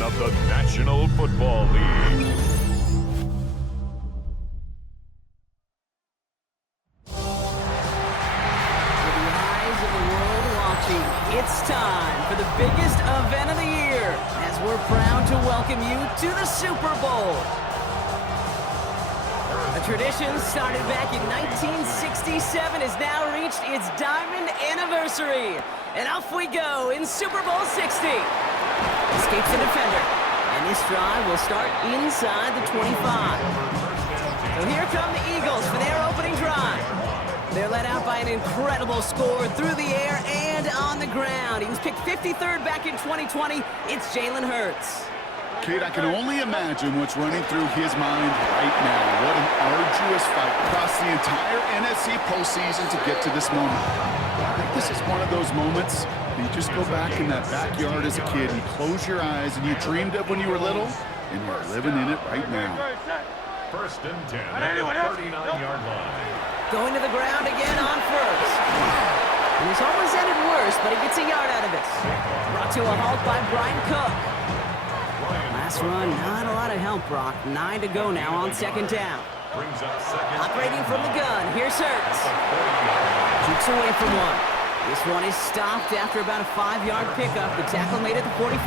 edition of the National Football League. It's time for the biggest event of the year as we're proud to welcome you to the Super Bowl. A tradition started back in 1967 has now reached its diamond anniversary. And off we go in Super Bowl 60. Escapes the defender. And this drive will start inside the 25. So here come the Eagles for their opening drive. They're led out by an incredible score through the air and on the ground. He was picked 53rd back in 2020. It's Jalen Hurts. Kate, I can only imagine what's running through his mind right now. What an arduous fight across the entire NFC postseason to get to this moment. I think this is one of those moments you just go back in that backyard as a kid and close your eyes and you dreamed of when you were little, and you're living in it right now. First and 10 at the 39-yard line. Going to the ground again on first. And this almost ended worse, but he gets a yard out of it. Brought to a halt by Brian Cook. Last run, not a lot of help, Brock. 9 to go now on second down. Operating from the gun, here's Hurts. Keeps away from one. This one is stopped after about a 5-yard pickup. The tackle made it to 45.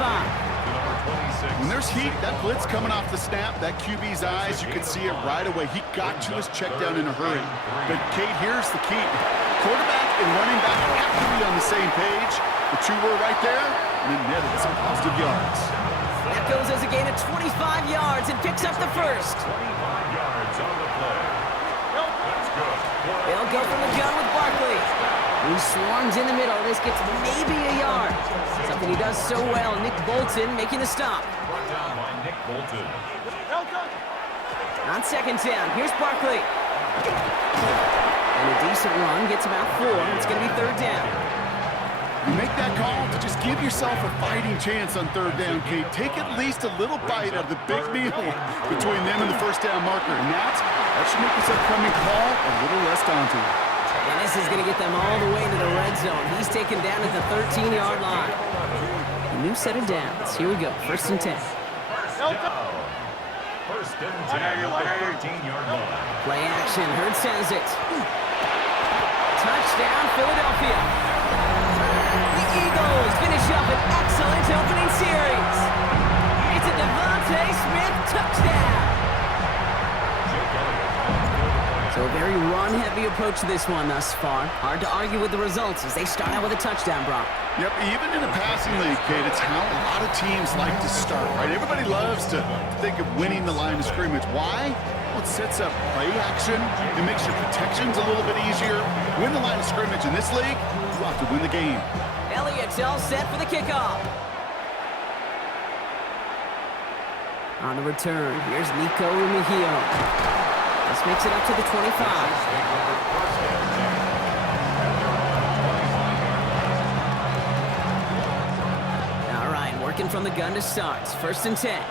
When there's heat, that blitz coming off the snap, that QB's eyes, you could see it right away. He got to his check down in a hurry. But, Kate, here's the key. Quarterback and running back have to be on the same page. The two were right there, and it netted some positive yards. That goes as a gain of 25 yards and picks up the first. 25 yards on the play. That's good. They'll go from the gun with Barkley. He swarms in the middle. This gets maybe a yard. Something he does so well. Nick Bolton making the stop. Brought down by Nick Bolton. On second down, here's Barkley. And a decent run gets about 4. It's going to be third down. You make that call to just give yourself a fighting chance on third down, Kate. Take at least a little bite out of the big meal between them and the first down marker. And that should make this upcoming call a little less daunting. And this is going to get them all the way to the red zone. He's taken down at the 13-yard line. A new set of downs. Here we go. First and 10. First and 10 at the 13-yard line. Play action. Hurts has it. Touchdown, Philadelphia. The Eagles finish up an excellent opening series. It's a Devontae Smith touchdown. So a very run-heavy approach to this one thus far. Hard to argue with the results as they start out with a touchdown, Brock. Yep, even in a passing league, Kate, it's how a lot of teams like to start, right? Everybody loves to think of winning the line of scrimmage. Why? Well, it sets up play action. It makes your protections a little bit easier. Win the line of scrimmage in this league, you have to win the game. Elliott's all set for the kickoff. On the return, here's Nico Mejio. This makes it up to the 25. All right, working from the gun to start. First and 10.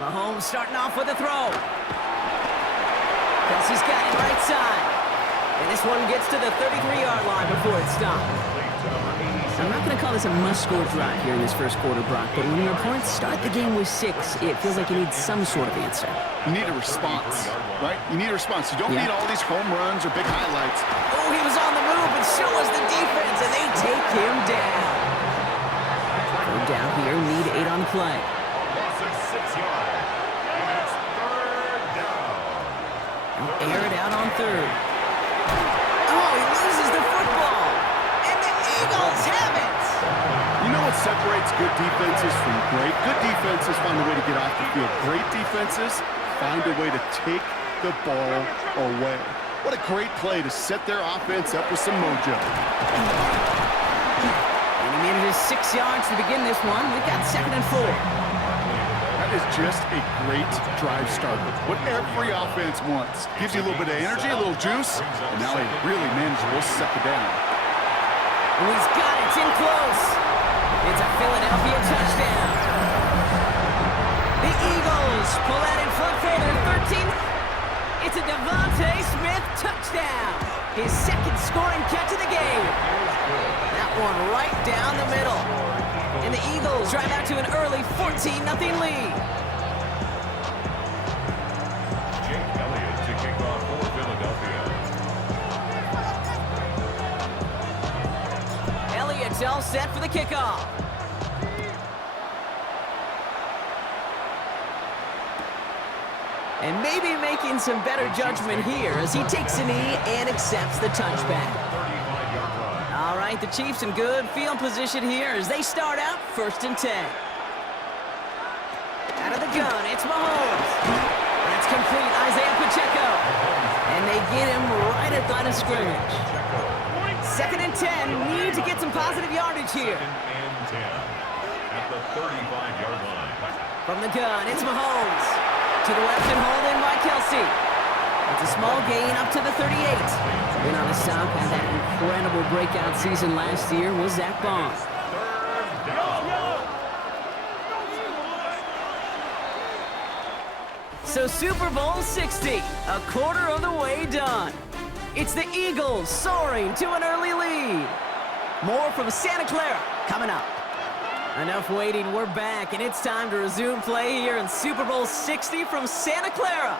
Mahomes starting off with a throw. Kelsey's got it right side. And this one gets to the 33-yard line before it's stopped. I'm not going to call this a must-score drive here in this first quarter, Brock, but when your opponents start the game with 6, it feels like you need some sort of answer. You need a response, right? You need a response. You don't need all these home runs or big highlights. Oh, he was on the move, but so was the defense, and they take him down. Third down here, lead 8 on the play. Loss of 6 yards. And it's third down. He'll air it out on third. Oh, he loses the football. And the Eagles have it. You know what separates good defenses from great? Good defenses find a way to get off the field. Great defenses find a way to take the ball away. What a great play to set their offense up with some mojo. And he needed his 6 yards to begin this one. We've got second and 4. That is just a great drive starter. What every offense wants. Gives you a little bit of energy, a little juice, and now a really manageable second down. And he's got it. It's in close. It's a Philadelphia touchdown. The Eagles pull out in front for their 13th. It's a Devontae Smith touchdown. His second scoring catch of the game. That one right down the middle. And the Eagles drive out to an early 14-0 lead. Jake Elliott to kick off for Philadelphia. Elliott's all set for the kickoff. And maybe making some better judgment here as he takes a knee and accepts the touchback. 35-yard run. All right, the Chiefs in good field position here as they start out 1st and 10. Out of the gun, it's Mahomes. That's complete, Isaiah Pacheco. And they get him right at the line of scrimmage. 2nd and 10, need to get some positive yardage here. 2nd and 10 at the 35-yard line. From the gun, it's Mahomes. To the left and hold in by Kelsey. It's a small gain up to the 38. And on the stop, had that incredible breakout season last year was Zach Bond. 3rd down. So Super Bowl 60, a quarter of the way done. It's the Eagles soaring to an early lead. More from Santa Clara coming up. Enough waiting, we're back, and it's time to resume play here in Super Bowl 60 from Santa Clara.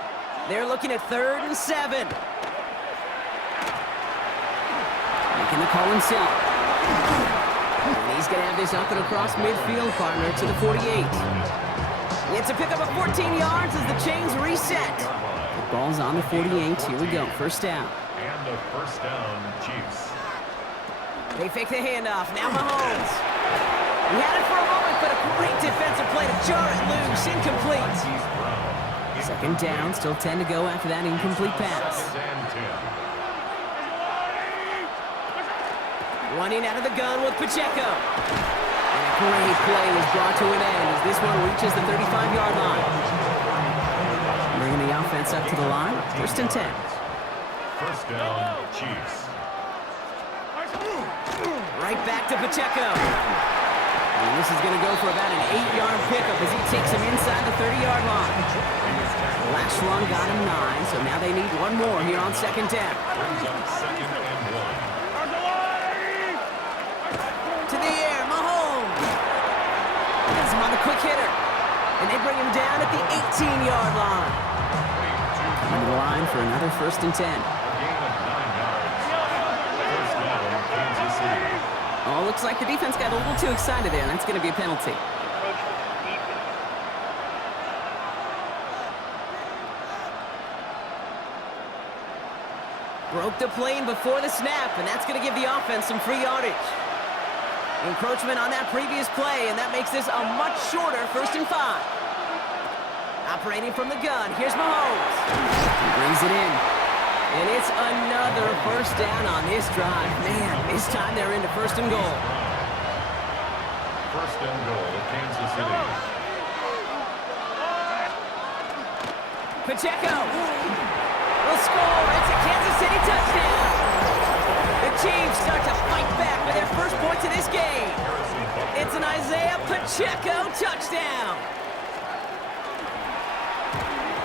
They're looking at 3rd and 7. Making the call himself. And he's going to have this up and across midfield, partner, to the 48. It's a pickup of 14 yards as the chains reset. The ball's on the 48. Here we go, 1st down. And the 1st down, Chiefs. They fake the handoff. Now Mahomes. He had it for a moment, but a great defensive play to jar it loose. Incomplete. 2nd down, still 10 to go after that incomplete pass. 2nd and 10. Running out of the gun with Pacheco. And a great play was brought to an end as this one reaches the 35-yard line. Bringing the offense up to the line. 1st and 10. 1st down, Chiefs. Right back to Pacheco. And this is going to go for about an 8-yard pickup as he takes him inside the 30-yard line. The last run got him 9, so now they need one more here on 2nd down. Brings up 2nd and 1. To the air, Mahomes. Gets him on the quick hitter. And they bring him down at the 18-yard line. Coming to the line for another 1st and 10. A gain of 9 yards. 1st down, Kansas City. Oh, looks like the defense got a little too excited there, and that's going to be a penalty. Broke the plane before the snap, and that's going to give the offense some free yardage. Encroachment on that previous play, and that makes this a much shorter 1st and 5. Operating from the gun, here's Mahomes. He brings it in. And it's another 1st down on this drive. Man, this time they're into 1st and goal. 1st and goal, Kansas City. Pacheco will score. It's a Kansas City touchdown. The Chiefs start to fight back with their first points of this game. It's an Isaiah Pacheco touchdown.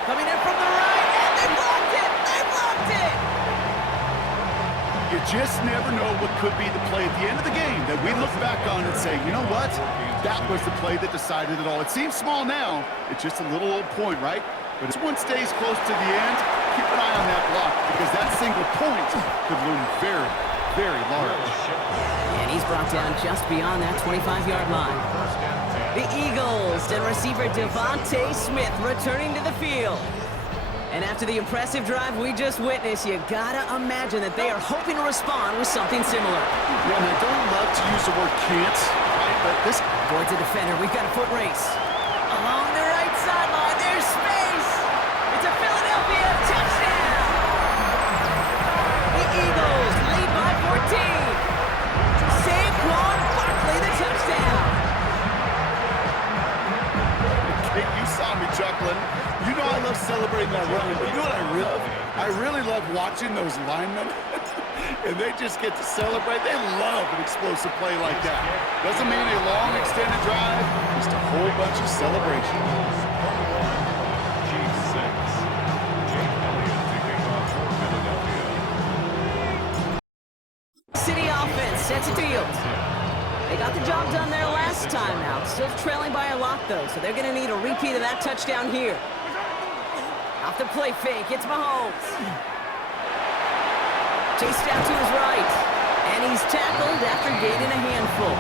Coming in from the right, and they blocked it. They blocked it. You just never know what could be the play at the end of the game that we look back on and say, you know what? That was the play that decided it all. It seems small now. It's just a little old point, right? But if one stays close to the end, keep an eye on that block because that single point could loom very, very large. And he's brought down just beyond that 25-yard line. The Eagles and receiver Devontae Smith returning to the field. And after the impressive drive we just witnessed, you gotta imagine that they are hoping to respond with something similar. Yeah, and I don't love to use the word can't, right? But this Towards the defender, we've got a foot race. Along the right sideline, there's space. It's a Philadelphia touchdown. The Eagles lead by 14. Saquon Barkley, the touchdown. Hey, you saw me chuckling. You know I love celebrating that run, but you know what I really love watching those linemen. And they just get to celebrate. They love an explosive play like that. Doesn't mean a long extended drive, just a whole bunch of celebration. Chiefs 6. Jake Elliott to kick off for Philadelphia. got the job done there last time out. Still trailing by a lot, though, so they're going to need a repeat of that touchdown here. Off the play fake, it's Mahomes. Chased out to his right. And he's tackled after gaining a handful.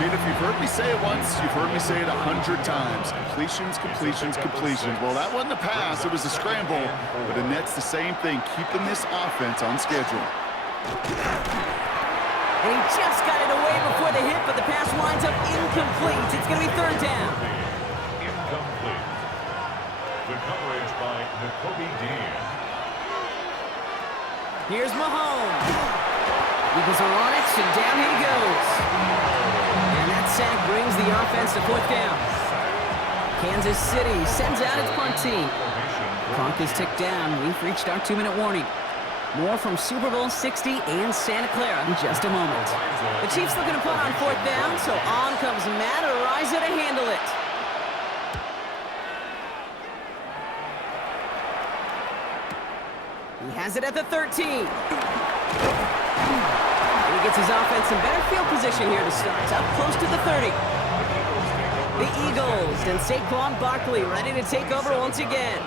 Kid, if you've heard me say it once, you've heard me say it 100 times. Completions, completions, completions. Well, that wasn't a pass, it was a scramble. But the net's the same thing, keeping this offense on schedule. And he just got it away before the hit, but the pass winds up incomplete. It's going to be third down. Incomplete. The coverage by N'Kobe Dean. Here's Mahomes. Eagles are on it, and down he goes. And that sack brings the offense to fourth down. Kansas City sends out its punt team. Clock is ticked down. We've reached our 2-minute warning. More from Super Bowl 60 and Santa Clara in just a moment. The Chiefs looking to punt on fourth down, so on comes Matt Araiza to handle it. He has it at the 13. And he gets his offense in better field position here to start. Up close to the 30. The Eagles and Saquon Barkley ready to take over once again.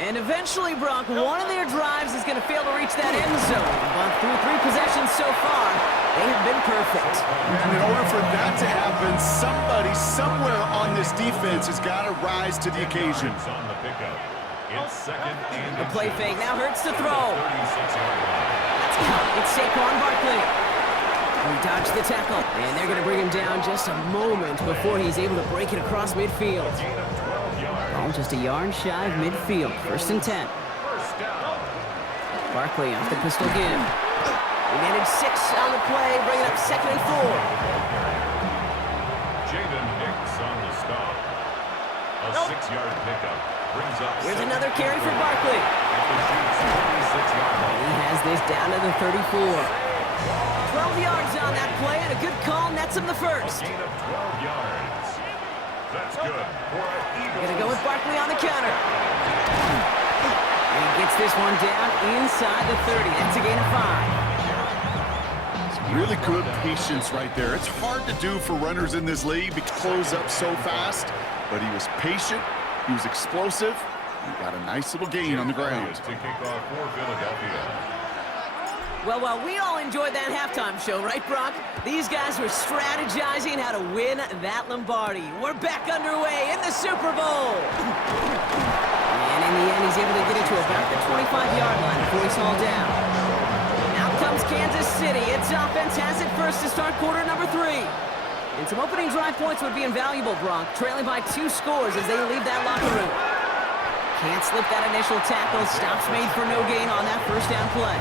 And eventually, Brock, one of their drives is going to fail to reach that end zone. But through 3 possessions so far, they have been perfect. And in order for that to happen, somebody somewhere on this defense has got to rise to the occasion. On the pickup. It's second and The play fake now hurts to throw. 36-yard line. It's Saquon Barkley. He dodged the tackle, and they're going to bring him down just a moment before he's able to break it across midfield. Gain of 12 yards. All just a yard shy of midfield. First and 10. First down. Barkley off the pistol give. He managed 6 on the play, bringing up second and 4. Jaden Hicks on the stop. A 6-yard pickup brings up. Here's another carry for Barkley. At the Chiefs' 36-yard line. He has this down to the 34. 12 yards on that play, and a good call nets him the first. Gain of 12 yards. That's good for an Eagles. Gonna go with Barkley on the counter. And he gets this one down inside the 30. That's a gain of 5. Really good patience right there. It's hard to do for runners in this league because close up so fast, but he was patient, he was explosive, he got a nice little gain on the ground. To kick off for Philadelphia. Well, we all enjoyed that halftime show, right, Brock? These guys were strategizing how to win that Lombardi. We're back underway in the Super Bowl. And in the end, he's able to get it to about the 25-yard line before he's hauled down. Out comes Kansas City. Its offense has it first to start quarter number 3. And some opening drive points would be invaluable, Brock, trailing by 2 scores as they leave that locker room. Can't slip that initial tackle. Stops made for no gain on that first down play.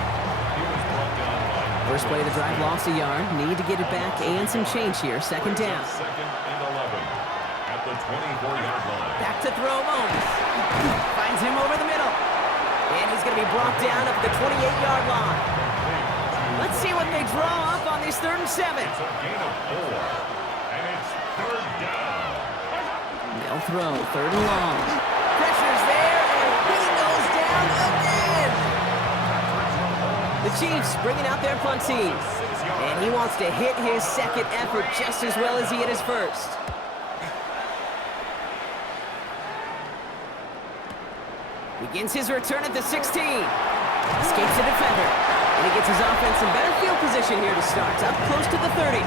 First play of the drive lost a yard. Need to get it back and some change here. Second down. Second and 11 at the 24-yard line. Back to throw Mahomes. Finds him over the middle. And he's going to be brought down up the 28-yard line. Let's see what they draw up on these 3rd and 7. It's a gain of 4. And it's third down. They'll throw. 3rd and long. Pressure's there, and he goes down again. The Chiefs bringing out their punt team. And he wants to hit his second effort just as well as he hit his first. Begins his return at the 16. Escapes the defender. And he gets his offense in better field position here to start. Up close to the 30.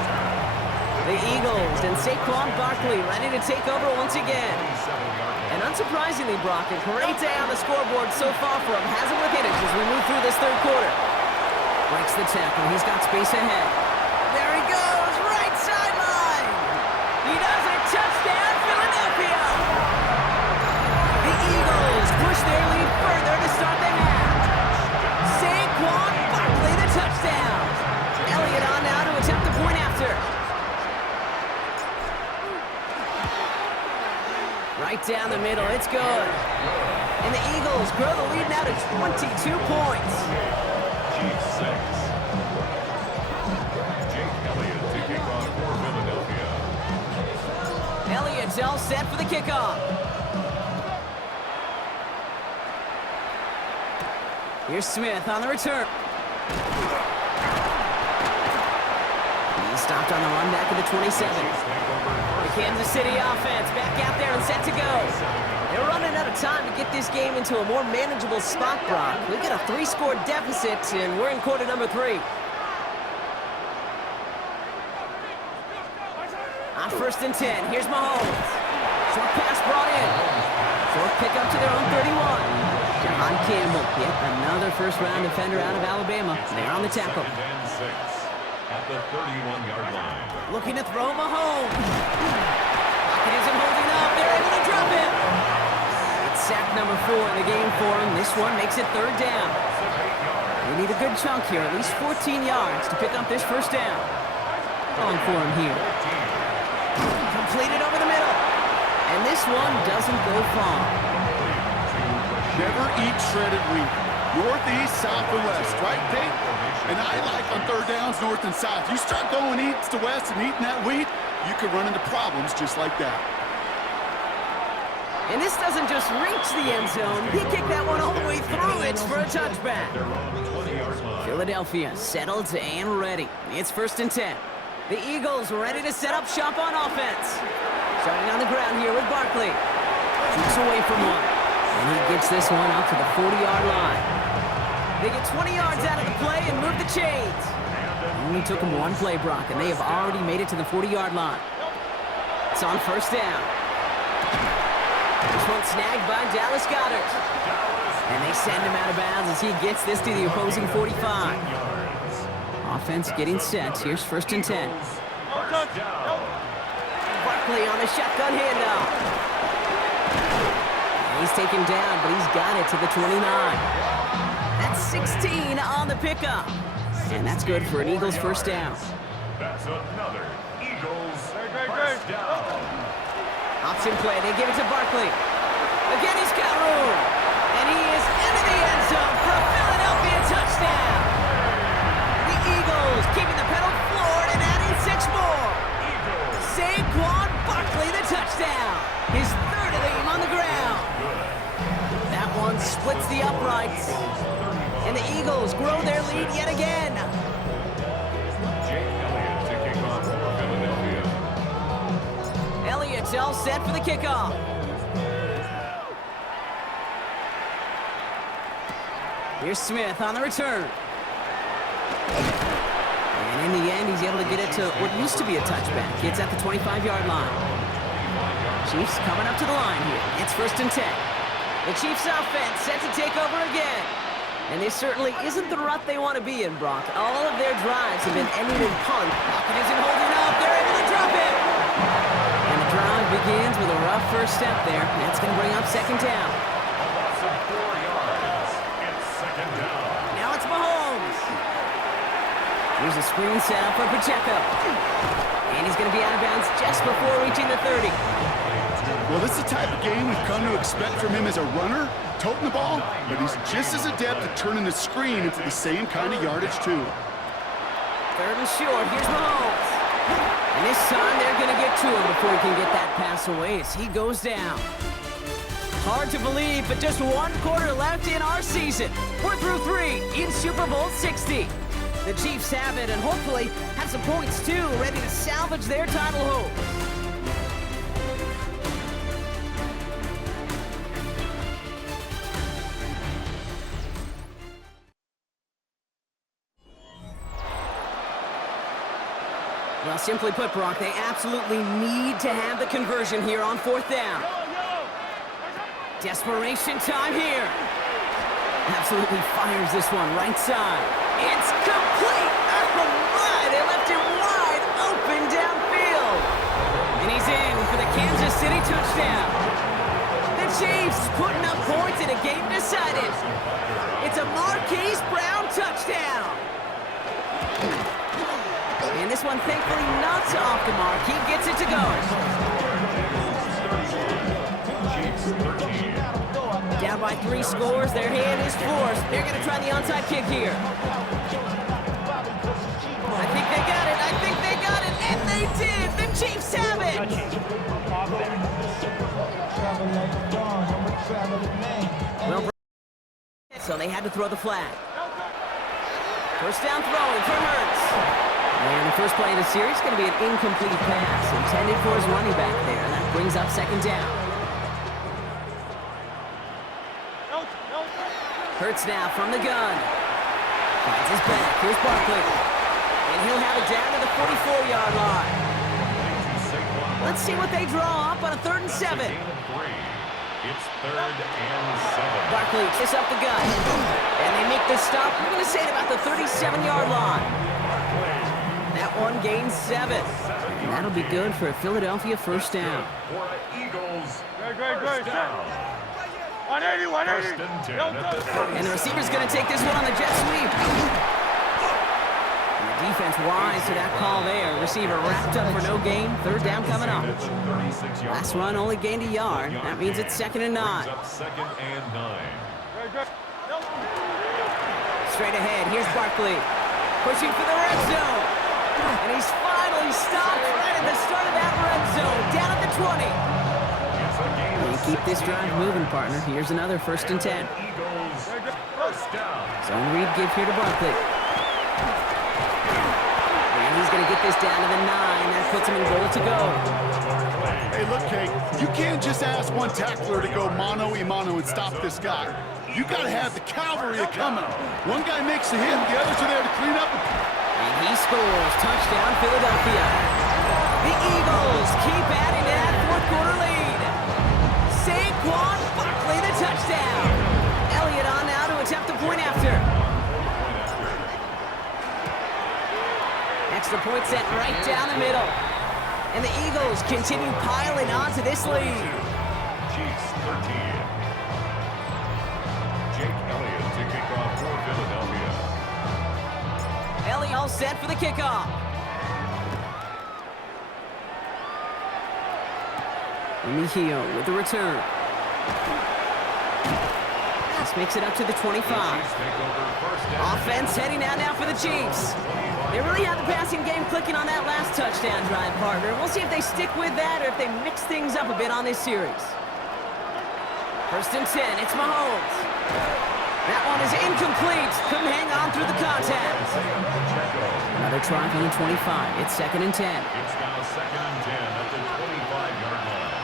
The Eagles and Saquon Barkley ready to take over once again. And unsurprisingly, Brock, a great day on the scoreboard so far for him. Has it with it as we move through this 3rd quarter. Breaks the tackle. He's got space ahead. There he goes. Right sideline. He does it. Touchdown, Philadelphia. The Eagles push their lead further to start the half. Saquon Barkley, the touchdown. Elliott on now to attempt the point after. Right down the middle. It's good. And the Eagles grow the lead now to 22 points. Chiefs 6. Jake Elliott to kick off for Philadelphia. Elliott's all set for the kickoff. Here's Smith on the return. He Stopped on the run back at the 27. The Kansas City offense back out there and set to go. They're running out of time to get this game into a more manageable spot, Brock. We've got a 3-score deficit, and we're in quarter number 3. On 1st and 10, here's Mahomes. Short pass brought in. Short pickup to their own 31. John Campbell, yep, another first-round defender out of Alabama. They're on the tackle. At the 31-yard line. Looking to throw Mahomes. Pocket isn't holding up. They're able to drop him. It's sack number 4 in the game for him. This one makes it 3rd down. They need a good chunk here, at least 14 yards to pick up this 1st down. Calling for him here. Completed over the middle. And this one doesn't go far. Never eat shredded wheat. Northeast, south, or west, right, Pete? And I like on 3rd downs, north and south. You start going east to west and eating that wheat, you could run into problems just like that. And this doesn't just reach the end zone. He kicked that one all the way through it for a touchback. Philadelphia settled and ready. It's 1st and 10. The Eagles ready to set up shop on offense. Starting on the ground here with Barkley. Shoots away from one. And he gets this one out to the 40-yard line. They get 20 yards out of the play and move the chains. Only took them one play, Brock, and they have already made it to the 40-yard line. It's on 1st down. This one snagged by Dallas Goedert. And they send him out of bounds as he gets this to the opposing 45. Offense getting set. Here's 1st and 10. Barkley on a shotgun handoff. He's taken down, but he's got it to the 29. That's 16 on the pickup. And that's good for an Eagles 1st down. That's another Eagles 1st down. Option play. They give it to Barkley. Again, he's got room. And he is into the end zone for a Philadelphia touchdown. The Eagles keeping the pedal floored and adding 6 more. Saquon Barkley, the touchdown. His 3rd of the game on the ground. That one splits the uprights. And the Eagles grow their lead yet again. Elliott's all set for the kickoff. Here's Smith on the return. And in the end, he's able to get it to what used to be a touchback. It's at the 25-yard line. Chiefs coming up to the line here. It's 1st and 10. The Chiefs offense set to take over again. And this certainly isn't the rut they want to be in, Brock. All of their drives have been ended in punt. Pocket isn't holding up. They're able to drop it. And the drive begins with a rough 1st step there. That's going to bring up 2nd down. Now it's Mahomes. Here's a screen set up for Pacheco. And he's going to be out of bounds just before reaching the 30. Well, this is the type of game we've come to expect from him as a runner, toting the ball, but he's just as adept at turning the screen into the same kind of yardage, too. 3rd and short. Here's Mahomes. And this time they're going to get to him before he can get that pass away as he goes down. Hard to believe, but just 1 quarter left in our season. We're through 3 in Super Bowl 60. The Chiefs have it and hopefully have some points, too, ready to salvage their title hopes. Well, simply put, Brock, they absolutely need to have the conversion here on 4th down. Desperation time here. Absolutely fires this one right side. It's complete. Oh, my. They left it wide open downfield. And he's in for the Kansas City touchdown. The Chiefs putting up points in a game decided. It's a Marquise Brown touchdown. And this one, thankfully, not off the mark. He gets it to go. Down by 3 scores. Their hand is forced. They're going to try the onside kick here. I think they got it. I think they got it. And they did. The Chiefs have it. Well, so they had to throw the flag. 1st down throwing for Hurts. And the first play of the series is going to be an incomplete pass intended for his running back there. That brings up second down. Hurts now from the gun. Finds his back. Here's Barkley. And he'll have it down to the 44-yard line. Let's see what they draw up on a 3rd and 7. It's 3rd and 7. Barkley kicks up the gun. And they make the stop. We're going to say at about the 37-yard line. That one gains 7. And that'll be good for a Philadelphia first down. For the Eagles, Great. first down. 180, 180. First and 10 at the 30. And the receiver's going to take this one on the jet sweep. And the defense wise to that call there. Receiver wrapped up for no gain. 3rd down coming up. Last run only gained a yard. That means it's 2nd and 9. Second and 9. Straight ahead, here's Barkley. Pushing for the red zone. And he's finally stopped right at the start of that red zone. Down at the 20. And keep this drive moving, partner. Here's another 1st and 10. Eagles, first down. Zone read give here to Barkley. And he's going to get this down to the 9. That puts him in goal to go. Hey, look, Kate, you can't just ask one tackler to go mano-a-mano and stop this guy. You got to have the cavalry coming. One guy makes a hit, the others are there to clean up. And he scores. Touchdown, Philadelphia. The Eagles keep adding to that 4th quarter lead. Saquon Barkley, the touchdown. Elliott on now to attempt the point after. Extra point set right down the middle. And the Eagles continue piling on to this lead. Chiefs 13. Jake Elliott to kick off for Philadelphia. Elliott all set for the kickoff. Mejio with the return. This makes it up to the 25. Offense heading out now for the Chiefs. They really have the passing game clicking on that last touchdown drive, partner. We'll see if they stick with that or if they mix things up a bit on this series. 1st and 10, it's Mahomes. That one is incomplete. Couldn't hang on through the contact. Another try from the 25. It's 2nd and 10. It's now 2nd and 10 at the 25-yard line.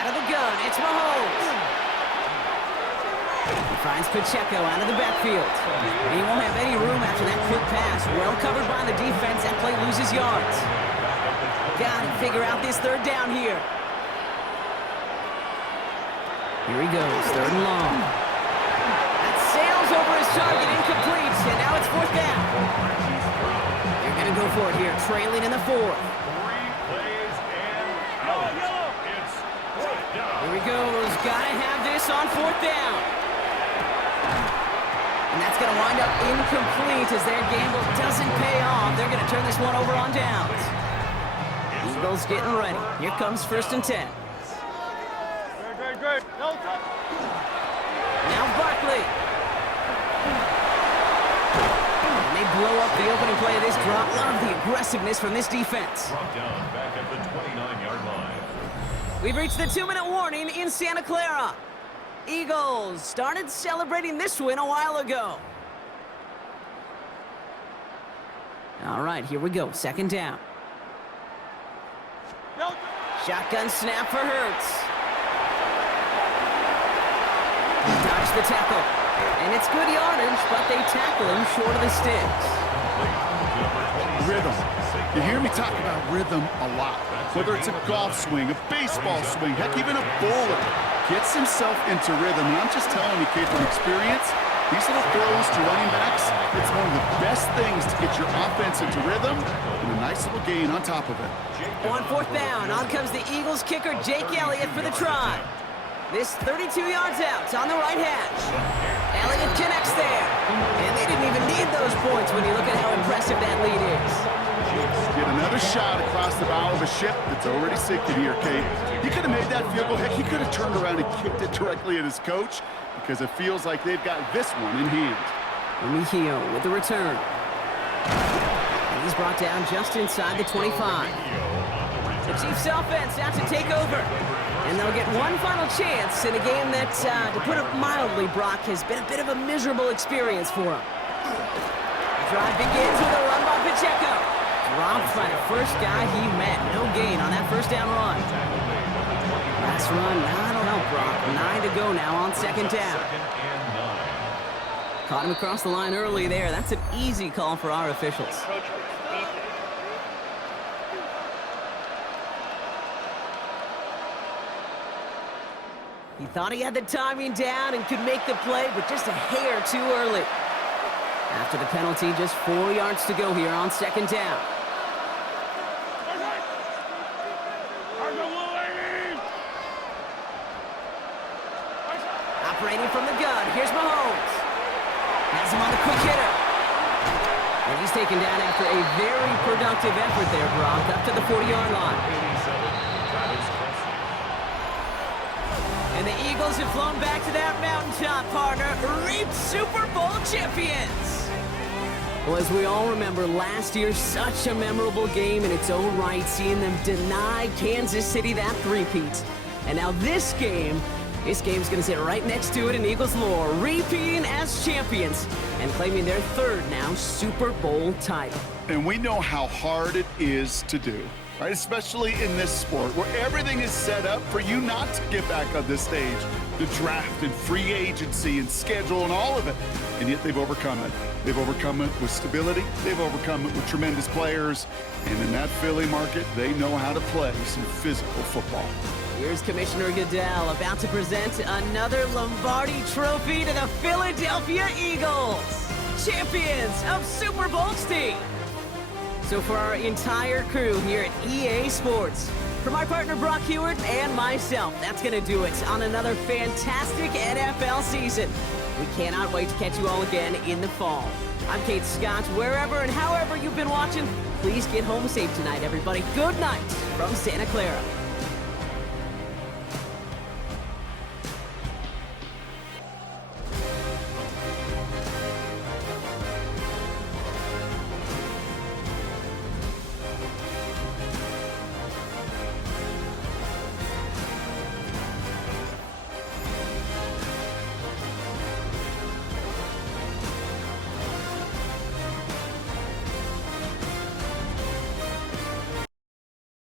Out of the gun, it's Mahomes. He finds Pacheco out of the backfield. And he won't have any room after that quick pass. Well covered by the defense. That play loses yards. Got to figure out this 3rd down here. Here he goes, 3rd and long. That sails over his target, incomplete, and now it's 4th down. They're going to go for it here, trailing in the 4th. 3 plays and out. It's 4th down. Here he goes, got to have this on 4th down. And that's going to wind up incomplete as their gamble doesn't pay off. They're going to turn this one over on downs. Eagles getting ready. Here comes 1st and 10. Great. Now Barkley. And they blow up the opening play of this drop. Love the aggressiveness from this defense. Brought down back at the 29-yard line. We've reached the 2-minute warning in Santa Clara. Eagles started celebrating this win a while ago. All right, here we go. 2nd down. Shotgun snap for Hurts. Dodge the tackle. And it's good yardage, but they tackle him short of the sticks. Rhythm. You hear me talk about rhythm a lot. Whether it's a golf swing, a baseball swing, heck, even a bowler gets himself into rhythm. And I'm just telling you, kid, from experience, these little throws to running backs, it's one of the best things to get your offense into rhythm and a nice little gain on top of it. On 4th down, on comes the Eagles kicker, Jake Elliott, for the try. This 32 yards out on the right hash. Elliott connects there. And they didn't even need those points when you look at how impressive that lead is. Get another shot across the bow of a ship that's already sinking here, Kate. He could have made that field goal. Heck, he could have turned around and kicked it directly at his coach because it feels like they've got this one in hand. Mejio with the return. And he's brought down just inside the 25. The Chiefs offense out to take over. And they'll get one final chance in a game that, to put it mildly, Brock, has been a bit of a miserable experience for them. The drive begins with a run by Pacheco. Dropped by the first guy he met. No gain on that first down run. Last run, that'll help Brock. 9 to go now on second down. Caught him across the line early there. That's an easy call for our officials. He thought he had the timing down and could make the play, but just a hair too early. After the penalty, just 4 yards to go here on second down. Operating from the gun, here's Mahomes. Has him on the quick hitter. And he's taken down after a very productive effort there, Brock, up to the 40-yard line. And the Eagles have flown back to that mountaintop, partner, reaped Super Bowl champions. Well, as we all remember, last year, such a memorable game in its own right, seeing them deny Kansas City that three-peat. And now this game's going to sit right next to it in Eagles lore, repeating as champions and claiming their third now Super Bowl title. And we know how hard it is to do, right? Especially in this sport where everything is set up for you not to get back on this stage. The draft and free agency and schedule and all of it. And yet they've overcome it. They've overcome it with stability. They've overcome it with tremendous players. And in that Philly market, they know how to play some physical football. Here's Commissioner Goodell about to present another Lombardi Trophy to the Philadelphia Eagles, champions of Super Bowl XT. So for our entire crew here at EA Sports, for my partner Brock Hewitt and myself, that's going to do it on another fantastic NFL season. We cannot wait to catch you all again in the fall. I'm Kate Scott. Wherever and however you've been watching, please get home safe tonight, everybody. Good night from Santa Clara.